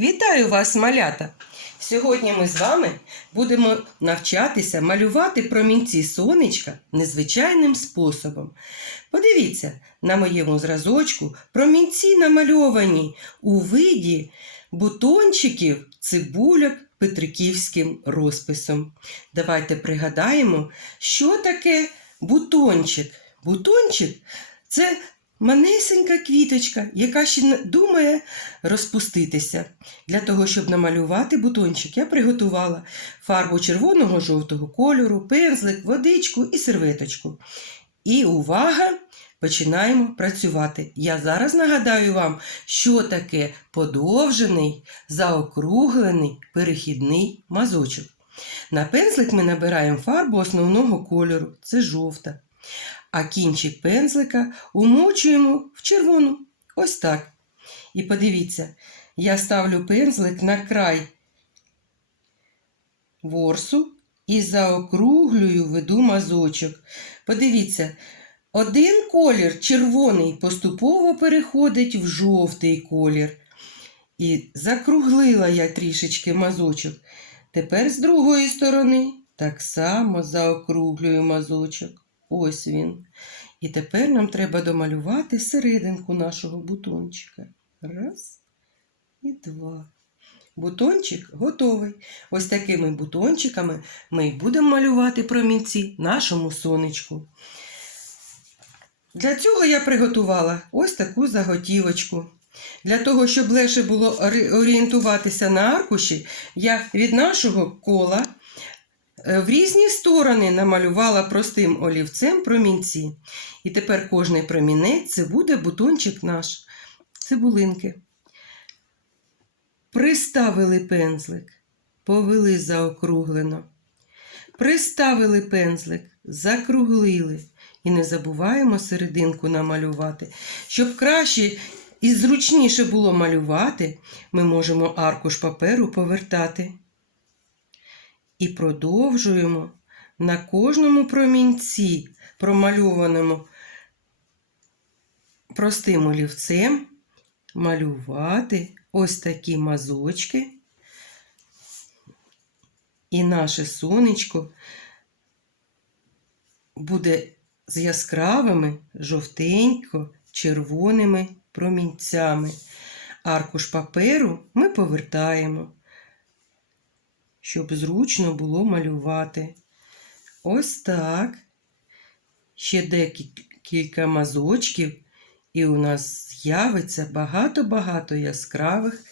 Вітаю вас, малята! Сьогодні ми з вами будемо навчатися малювати промінці сонечка незвичайним способом. Подивіться, на моєму зразочку промінці намальовані у виді бутончиків цибуляк петриківським розписом. Давайте пригадаємо, що таке бутончик. Бутончик це манесенька квіточка, яка ще думає розпуститися. Для того, щоб намалювати бутончик, я приготувала фарбу червоного жовтого кольору, пензлик, водичку і серветочку. І увага! Починаємо працювати. Я зараз нагадаю вам, що таке подовжений, заокруглений перехідний мазочок. На пензлик ми набираємо фарбу основного кольору це жовта. А кінчик пензлика умочуємо в червону. Ось так. І подивіться, я ставлю пензлик на край ворсу і заокруглюю веду мазочок. Подивіться, один колір червоний поступово переходить в жовтий колір. І закруглила я трішечки мазочок. Тепер з другої сторони так само заокруглюю мазочок. Ось він. І тепер нам треба домалювати серединку нашого бутончика. Раз і два. Бутончик готовий. Ось такими бутончиками ми будемо малювати промінці нашому сонечку. Для цього я приготувала ось таку заготівочку. Для того, щоб легше було орієнтуватися на аркуші, я від нашого кола в різні сторони намалювала простим олівцем промінці. І тепер кожний промінець це буде бутончик наш, цибулинки. Приставили пензлик, повели заокруглено. Приставили пензлик, закруглили. І не забуваємо серединку намалювати. Щоб краще і зручніше було малювати, ми можемо аркуш паперу повертати. І продовжуємо на кожному промінці, промальованому простим олівцем, малювати ось такі мазочки. І наше сонечко буде з яскравими жовтенько-червоними промінцями. Аркуш паперу ми повертаємо, щоб зручно було малювати. Ось так. Ще декілька мазочків, і у нас з'явиться багато-багато яскравих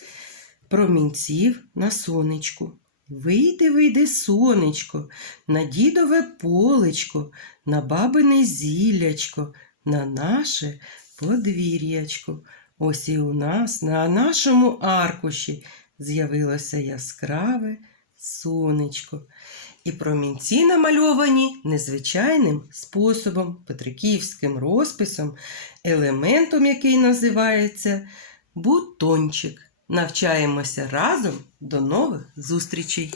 промінців на сонечку. Вийди, вийди, сонечко, на дідове полечко, на бабине зіллячко, на наше подвір'ячко. Ось і у нас на нашому аркуші з'явилося яскраве сонечко. І промінці намальовані незвичайним способом, петриківським розписом, елементом, який називається бутончик. Навчаємося разом. До нових зустрічей!